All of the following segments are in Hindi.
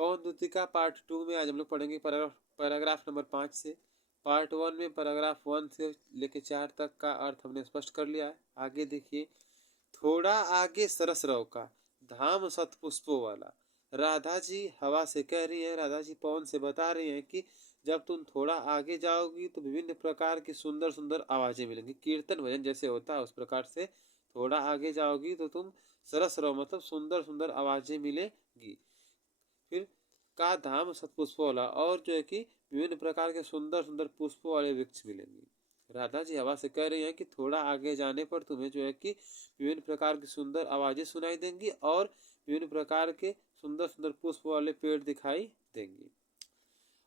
पवन दूतिका पार्ट 2 में आज हम लोग पढ़ेंगे पैराग्राफ नंबर 5 से। पार्ट 1 में पैराग्राफ 1 से लेके 4 तक का अर्थ हमने स्पष्ट कर लिया है। आगे देखिए, थोड़ा आगे सरस रव का धाम सतपुष्पों वाला। राधा जी हवा से कह रही है, राधा जी पवन से बता रही हैं कि जब तुम थोड़ा आगे जाओगी तो विभिन्न प्रकार की सुंदर सुंदर आवाजें मिलेंगी। कीर्तन भजन जैसे होता है उस प्रकार से थोड़ा आगे जाओगी तो तुम सरस रव मतलब सुंदर सुंदर आवाजें मिलेगी। फिर का धाम सतपुष्पों वाला, और जो है कि विभिन्न प्रकार के सुंदर सुंदर पुष्पों वाले वृक्ष मिलेंगे। राधा जी हवा से कह रही हैं कि थोड़ा आगे जाने पर तुम्हें जो है कि विभिन्न प्रकार की सुंदर आवाजें सुनाई देंगी और विभिन्न प्रकार के सुंदर सुंदर पुष्प वाले पेड़ दिखाई देंगे।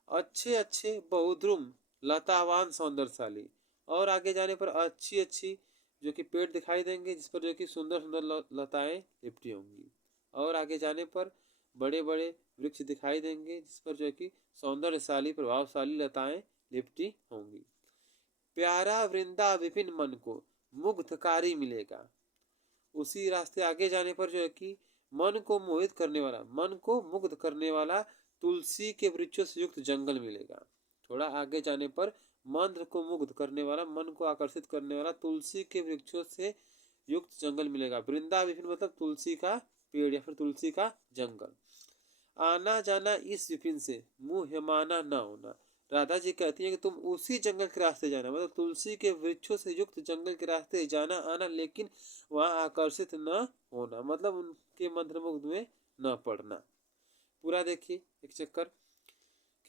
अच्छे अच्छे बहुद्रुम लतावान सौंदर्यशाली, और आगे जाने पर अच्छी अच्छी जो कि पेड़ दिखाई देंगे जिस पर जो कि सुंदर सुंदर लताएं लिपटी होंगी। और आगे जाने पर बड़े बड़े वृक्ष दिखाई देंगे जिस पर जो है कि सौंदर्यशाली प्रभावशाली लताएं लिपटी होंगी। प्यारा वृंदा विपिन मन को मुग्धकारी मिलेगा। उसी रास्ते आगे जाने पर जो है कि मन को मोहित करने वाला, मन को मुग्ध करने वाला तुलसी के वृक्षों से युक्त जंगल मिलेगा। थोड़ा आगे जाने पर मन को मुग्ध करने वाला, मन को आकर्षित करने वाला तुलसी के वृक्षों से युक्त जंगल मिलेगा। वृंदा विपिन मतलब तुलसी का पेड़ या फिर तुलसी का जंगल। आना जाना इस विपिन से मुंह हेमाना न होना। राधा जी कहती हैं कि तुम उसी जंगल के रास्ते जाना, मतलब तुलसी के वृक्षों से युक्त जंगल के रास्ते जाना आना, लेकिन वहां आकर्षित न होना, मतलब उनके मंत्रमुग्ध में न पड़ना। पूरा देखिए एक चक्कर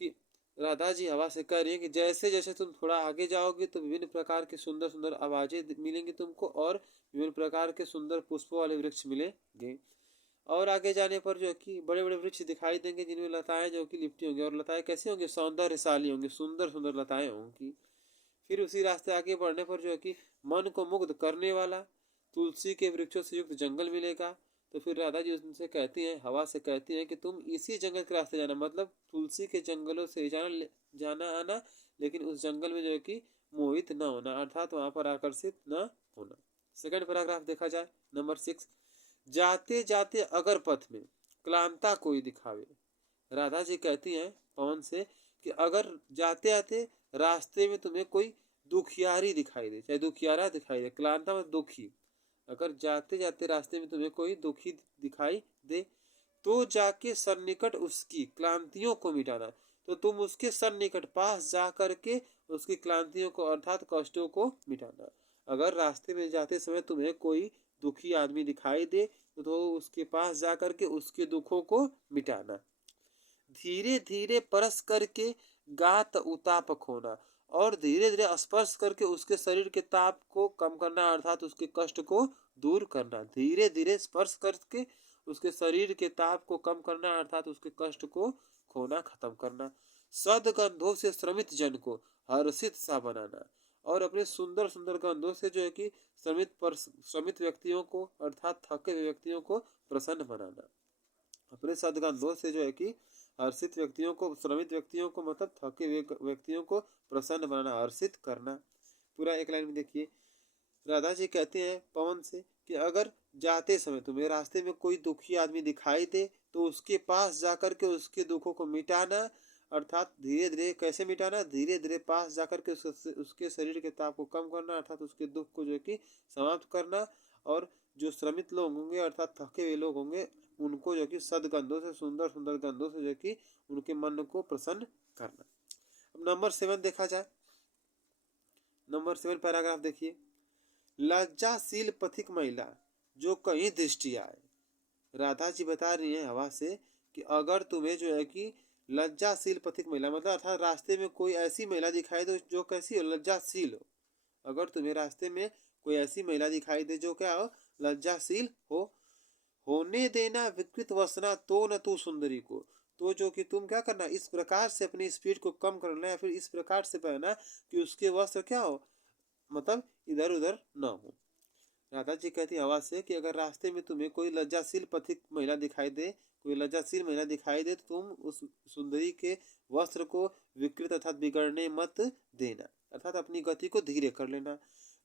कि राधा जी हवा से कह रही है कि जैसे जैसे तुम थोड़ा आगे जाओगे तो विभिन्न प्रकार की सुंदर सुंदर आवाजें मिलेंगी तुमको और विभिन्न प्रकार के सुंदर पुष्पों वाले वृक्ष मिलेंगे। और आगे जाने पर जो है कि बड़े बड़े वृक्ष दिखाई देंगे जिनमें लताएं जो कि लिपटी होंगी, और लताएं कैसी होंगी, सौंदर्यशाली होंगी, सुंदर सुंदर लताएं होंगी। फिर उसी रास्ते आगे बढ़ने पर जो है कि मन को मुग्ध करने वाला तुलसी के वृक्षों से युक्त जंगल मिलेगा। तो फिर राधा जी उनसे कहती हैं, हवा से कहती हैं कि तुम इसी जंगल के रास्ते जाना, मतलब तुलसी के जंगलों से जाना आना, लेकिन उस जंगल में जो है कि मोहित न होना, अर्थात वहां पर आकर्षित न होना। सेकंड पैराग्राफ देखा जाए, नंबर 6। जाते जाते अगर पथ में क्लांता कोई दिखावे। राधा जी कहती हैं पवन से कि अगर जाते आते रास्ते में तुम्हें कोई दुखियारी दिखाई दे, चाहे दुखियारा दिखाई दे, क्लांता मतलब दुखी, अगर जाते जाते रास्ते में तुम्हें कोई दुखी दिखाई दे तो जाके सन्निकट उसकी क्लांतियों को मिटाना। तो तुम उसके सन्निकट पास जा करके उसकी क्लांतियों को अर्थात कष्टों को मिटाना। अगर रास्ते में जाते समय तुम्हें कोई दुखी आदमी दिखाई दे तो उसके पास जा करके उसके दुखों को मिटाना। धीरे धीरे परस करके गात उताप खोना, और धीरे धीरे स्पर्श करके उसके शरीर के ताप को कम करना, अर्थात उसके कष्ट को दूर करना। धीरे धीरे स्पर्श करके उसके शरीर के ताप को कम करना, अर्थात उसके कष्ट को खोना, खत्म करना। सदगंधों से श्रमित जन को हर्षित सा बनाना, और अपने सुंदर सुंदर गंधों से जो है कि श्रमित व्यक्तियों को अर्थात थके हुए व्यक्तियों को प्रसन्न बनाना। अपने सदगंधों से जो है कि हर्षित व्यक्तियों को, श्रमित व्यक्तियों को मतलब थके हुए व्यक्तियों को प्रसन्न बनाना, हर्षित करना। पूरा एक लाइन में देखिए, राधा जी कहते हैं पवन से कि अगर जाते समय तुम्हें रास्ते में कोई दुखी आदमी दिखाई दे तो उसके पास जाकर के उसके दुखों को मिटाना, अर्थात धीरे धीरे कैसे मिटाना, धीरे धीरे पास जाकर के उसके शरीर के ताप को कम करना, अर्थात उसके दुख को जो कि समाप्त करना। और जो श्रमित लोग होंगे अर्थात थके हुए लोग होंगे उनको जो कि सदगंधों से, सुंदर सुंदर गंधों से जो कि उनके मन को प्रसन्न करना। अब नंबर 7 देखा जाए, नंबर 7 पैराग्राफ देखिए। लज्जाशील पथिक महिला जो कहीं दृष्टि आए। राधा जी बता रही हैं हवा से कि अगर तुम्हें जो है कि लज्जाशील पथिक महिला मतलब अर्थात रास्ते में कोई ऐसी महिला दिखाई दे जो कैसी हो, लज्जाशील हो। अगर तुम्हें रास्ते में कोई ऐसी महिला दिखाई दे जो क्या हो, लज्जाशील हो। होने देना विकृत वसना तो न तू सुंदरी को, तो जो कि तुम क्या करना, इस प्रकार से अपनी स्पीड को कम करना या फिर इस प्रकार से पहना कि उसके वस्त्र क्या हो, मतलब इधर उधर न हो। राधा जी कहती हवा से कि अगर रास्ते में तुम्हें कोई लज्जाशील पथिक महिला दिखाई दे, कोई लज्जाशील महिला दिखाई दे तो तुम उस सुंदरी के वस्त्र को विकृत अर्थात बिगड़ने मत देना, अर्थात अपनी गति को धीरे कर लेना।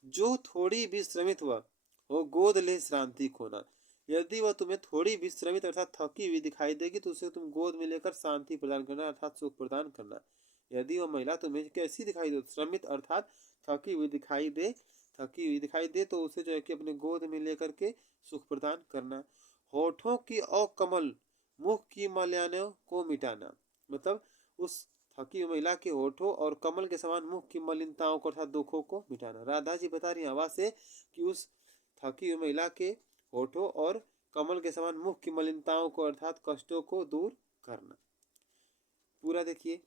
जो थोड़ी भी श्रमित हो गोद ले श्रांति खोना, यदि वह तुम्हें थोड़ी विश्रमित अर्थात थकी हुई दिखाई देगी तो उसे तुम गोद में लेकर शांति प्रदान करना अर्थात सुख प्रदान करना। यदि वह महिला तुम्हें कैसी दिखाई दे, श्रमित अर्थात थकी हुई दिखाई दे तो उसे जो है कि अपने गोद में लेकर के सुख प्रदान करना। होठों की अकमल मुख की मलिनताओं को मिटाना, मतलब उस थकी हुई महिला के होठों और कमल के समान मुख की मलिनताओं को अर्थात दुखों को मिटाना। राधा जी बता रही हवा से कि उस थकी हुई महिला के होठों और कमल के समान मुख की मलिनताओं को अर्थात कष्टों को दूर करना। पूरा देखिए,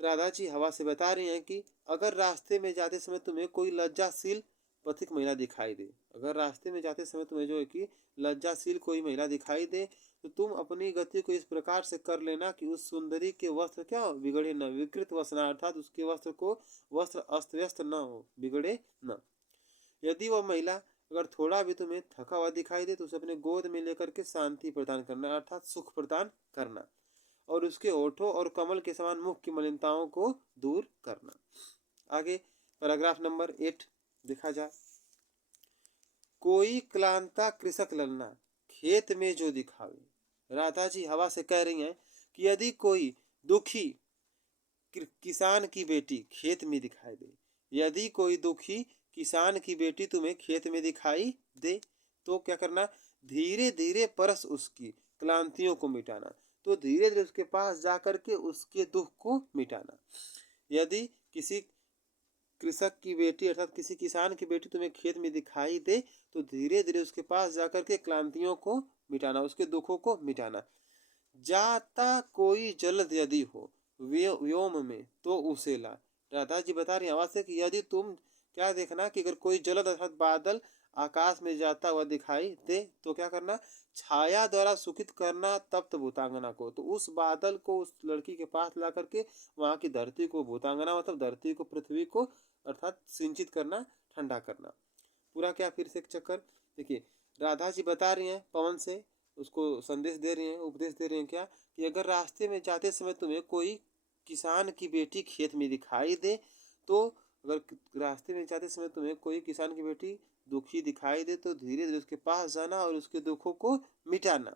राधा जी हवा से बता रही हैं कि अगर रास्ते में जाते समय तुम्हें कोई लज्जाशील पथिक महिला दिखाई दे, अगर रास्ते में जाते समय तुम्हें जो है कि लज्जाशील कोई महिला दिखाई दे तो तुम अपनी गति को इस प्रकार से कर लेना कि उस सुंदरी के वस्त्र क्या बिगड़े न, विकृत वस्त्र अर्थात उसके वस्त्र अस्त व्यस्त न हो, बिगड़े न। यदि वह महिला अगर थोड़ा भी तुम्हें थका हुआ दिखाई दे तो उसे अपने गोद में लेकर के शांति प्रदान करना अर्थात सुख प्रदान करना और उसके होठों और कमल के समान मुख की मलिनताओं को दूर करना। आगे पैराग्राफ नंबर 8 देखा जाए। कोई क्लांता कृषक ललना खेत में जो दिखावे। राधा जी हवा से कह रही हैं कि यदि कोई दुखी किसान की बेटी खेत में दिखाई दे, यदि कोई दुखी किसान की बेटी तुम्हें खेत में दिखाई दे तो क्या करना, धीरे धीरे परस उसकी क्लांतियों को मिटाना, तो धीरे धीरे उसके पास जाकर के उसके दुख को मिटाना। यदि किसी कृषक की बेटी अर्थात किसी किसान की बेटी तुम्हें खेत में दिखाई दे तो धीरे धीरे उसके पास जाकर के क्लांतियों को मिटाना, उसके दुखों को मिटाना। जाता कोई जलद यदि हो व्योम में तो उसे ला। राधा जी बता रही आवाज से कि यदि तुम क्या देखना कि अगर कोई जलद अर्थात बादल आकाश में जाता हुआ दिखाई दे तो क्या करना, छाया द्वारा सुखित करना तप्त भूतांगना को, तो उस बादल को उस लड़की के पास ला करके वहां की धरती को, भूतांगना मतलब धरती को, पृथ्वी को अर्थात सिंचित करना, ठंडा करना। पूरा क्या फिर से एक चक्कर देखिए, राधा जी बता रही हैं पवन से, उसको संदेश दे रही हैं, उपदेश दे रही हैं क्या कि अगर रास्ते में जाते समय तुम्हें कोई किसान की बेटी खेत में दिखाई दे तो अगर रास्ते में जाते समय तुम्हें कोई किसान की बेटी दुखी दिखाई दे तो धीरे धीरे उसके पास जाना और उसके दुखों को मिटाना।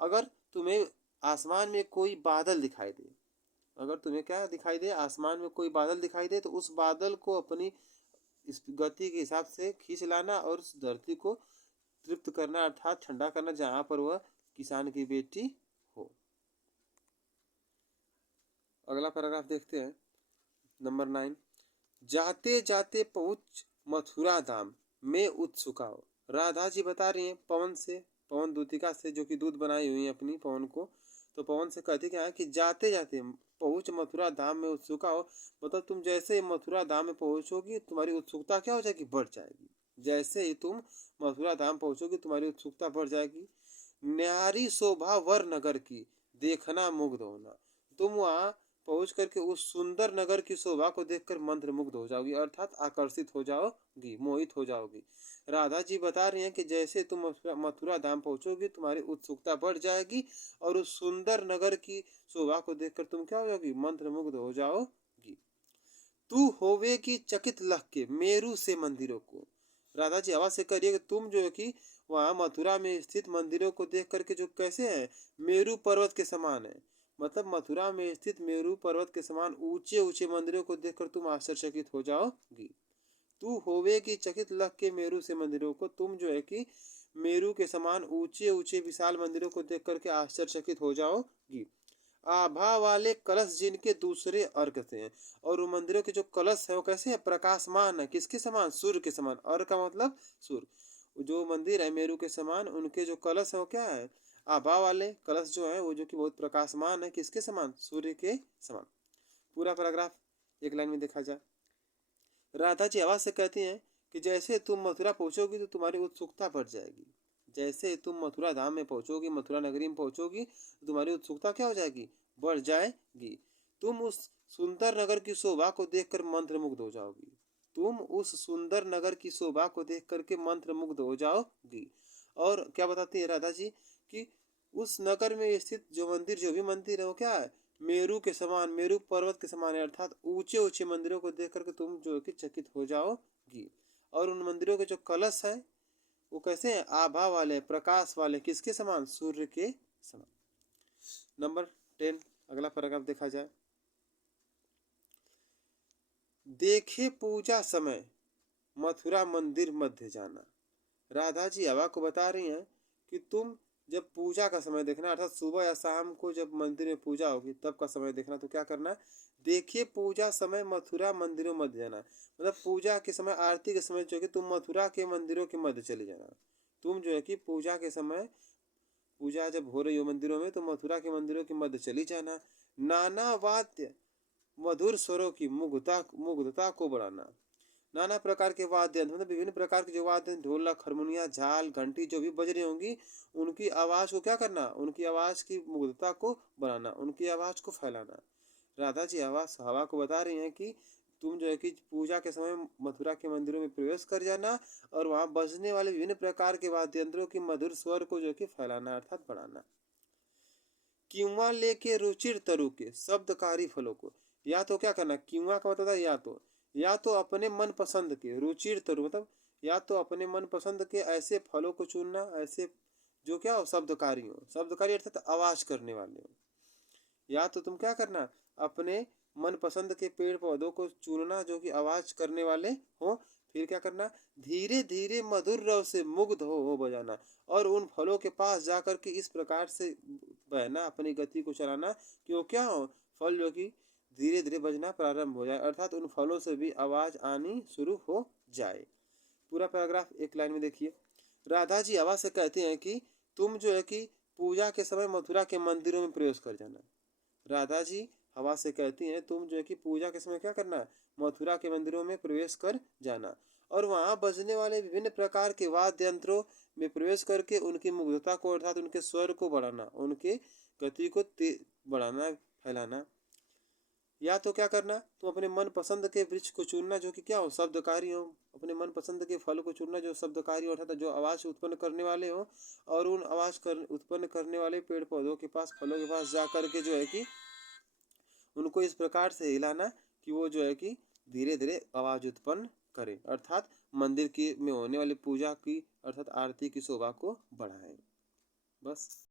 अगर तुम्हें आसमान में कोई बादल दिखाई दे, अगर तुम्हें क्या दिखाई दे, आसमान में कोई बादल दिखाई दे तो उस बादल को अपनी इस गति के हिसाब से खींच लाना और उस धरती को तृप्त करना अर्थात ठंडा करना जहां पर वह किसान की बेटी हो। अगला पैराग्राफ देखते हैं नंबर 9। जाते जाते पहुंच मथुरा धाम में उत्सुकाओ। राधा जी बता रही हैं पवन से, पवन दूतिका से जो कि दूध बनाई हुई है अपनी पवन को, तो पवन से कहती क्या है कि जाते जाते पहुंच मथुरा धाम में उत्सुका हो, मतलब तुम जैसे ही मथुरा धाम में पहुंचोगी तुम्हारी उत्सुकता क्या हो जाएगी, बढ़ जाएगी। जैसे ही तुम मथुरा धाम पहुंचोगी तुम्हारी उत्सुकता बढ़ जाएगी। न्यारी शोभा वर नगर की देखना मुग्ध होना, तुम वहां पहुंच करके उस सुंदर नगर की शोभा को देखकर मंत्रमुग्ध हो जाओगी अर्थात आकर्षित हो जाओगी, मोहित हो जाओगी। राधा जी बता रही हैं कि जैसे तुम मथुरा धाम पहुंचोगी तुम्हारी उत्सुकता बढ़ जाएगी और उस सुंदर नगर की शोभा को देखकर तुम क्या हो जाओगी, मंत्रमुग्ध हो जाओगी। तू होवेगी चकित लख के मेरू से मंदिरों को। राधा जी आवाज से करिए कि तुम जो है कि वहां मथुरा में स्थित मंदिरों को देख करके जो कैसे हैं, मेरू पर्वत के समान है, मतलब मथुरा में स्थित मेरू पर्वत के समान ऊंचे ऊंचे मंदिरों को देखकर तुम आश्चर्यचकित हो जाओगी। तू होवेगी चकित लख के मेरू से मंदिरों को, तुम जो है कि मेरू के समान ऊंचे ऊंचे विशाल मंदिरों को देख करके आश्चर्यचकित हो जाओगी। आभा वाले कलश जिनके दूसरे अर्घ से हैं, और वो मंदिरों के जो कलश है वो कैसे है, प्रकाशमान है, किसके समान, सूर्य के समान। अर्घ का मतलब सूर्य। जो मंदिर है मेरू के समान उनके जो कलश है वो क्या है, आभा वाले कलश जो है वो जो कि बहुत प्रकाशमान है, किसके समान, सूर्य के समान। पूरा पैराग्राफ एक लाइन में देखा जाए। राधा जी आवाज से कहती हैं कि जैसे तुम मथुरा पहुंचोगी तो तुम्हारी उत्सुकता बढ़ जाएगी, जैसे तुम मथुरा धाम में पहुंचोगी, मथुरा नगरी में पहुंचोगी तो तुम्हारी उत्सुकता क्या हो जाएगी, बढ़ जाएगी। तुम उस सुंदर नगर की शोभा को देखकर मंत्रमुग्ध हो जाओगी, तुम उस सुंदर नगर की शोभा को देख करके मंत्रमुग्ध हो जाओगी। और क्या बताती है राधा जी कि उस नगर में स्थित जो मंदिर, जो भी मंदिर है वो क्या है, मेरू के समान, मेरू पर्वत के समान है, अर्थात ऊंचे ऊंचे मंदिरों को देख करके तुम जो कि चकित हो जाओगी। और उन मंदिरों के जो कलश है वो कैसे हैं, आभा वाले, प्रकाश वाले, किसके समान, सूर्य के समान। नंबर 10 अगला पैराग्राफ देखा जाए। देखे पूजा समय मथुरा मंदिर मध्य जाना। राधा जी हवा को बता रही हैं कि तुम जब पूजा का समय देखना, अर्थात सुबह या शाम को जब मंदिर में पूजा होगी तब का समय देखना, तो क्या करना, देखिए पूजा समय मथुरा मंदिरों मध्य जाना, मतलब पूजा के समय, आरती के समय जो है कि तुम मथुरा के मंदिरों के मध्य चले जाना। तुम जो है कि पूजा के समय, पूजा जब हो रही हो मंदिरों में, तो मथुरा के मंदिरों के मध्य चली जाना। नाना वाद्य मधुर स्वरों की मुग्धता को बढ़ाना। नाना प्रकार के वाद्य यंत्र, मतलब विभिन्न प्रकार के जो वाद्य, ढोलक, हारमोनिया, झाल, घंटी जो भी बज रही होंगी, उनकी आवाज को क्या करना, उनकी आवाज की मुग्धता को बढ़ाना, उनकी आवाज को फैलाना। राधा जी हवा को बता रही हैं कि तुम जो है कि पूजा के समय मथुरा के मंदिरों में प्रवेश कर जाना और वहां बजने वाले विभिन्न प्रकार के वाद्य यंत्रों की मधुर स्वर को जो कि फैलाना अर्थात बढ़ाना। किंवा लेके रुचिर तरु के शब्दकारी फलों को, या तो क्या करना, किंवा का मतलब या तो अपने मन पसंद के, रुचिर तरु मतलब या तो अपने मन पसंद के ऐसे फलों को चुनना, ऐसे जो क्या हो, शब्दकारी हो, शब्दकारी अर्थात आवाज करने वाले हो। या तो तुम क्या करना, अपने मन पसंद के पेड़ पौधों को चुनना जो कि आवाज करने वाले हो। फिर क्या करना, धीरे धीरे मधुर रव से मुग्ध हो बजाना, और उन फलों के पास जाकर के इस प्रकार से बहना, अपनी गति को चलाना कि वो क्या हो, फल जो कि धीरे धीरे बजना प्रारंभ हो जाए, अर्थात उन फलों से भी आवाज आनी शुरू हो जाए। पूरा पैराग्राफ एक लाइन में देखिए। राधा जी आवाज से कहते हैं कि तुम जो है कि पूजा के समय मथुरा के मंदिरों में प्रवेश कर जाना। राधा जी हवा से कहती हैं तुम जो है कि पूजा के समय क्या करना, मथुरा के मंदिरों में प्रवेश कर जाना, और वहां बजने वाले विभिन्न प्रकार के वाद्य यंत्रों में प्रवेश करके उनकी मुग्धता को अर्थात उनके स्वर को बढ़ाना, उनके गति को बढ़ाना, फैलाना। या तो क्या करना, तुम अपने मन पसंद के वृक्ष को चुनना जो कि क्या हो, शब्दकारी हो, अपने मन पसंद के फल को चुनना जो शब्दकारी हो, अर्थात जो आवाज उत्पन्न करने वाले हो, और उन उत्पन्न करने वाले पेड़ पौधों के पास, फलों के पास जा करके जो है कि उनको इस प्रकार से हिलाना कि वो जो है कि धीरे धीरे आवाज उत्पन्न करे, अर्थात मंदिर की में होने वाली पूजा की अर्थात आरती की शोभा को बढ़ाए। बस।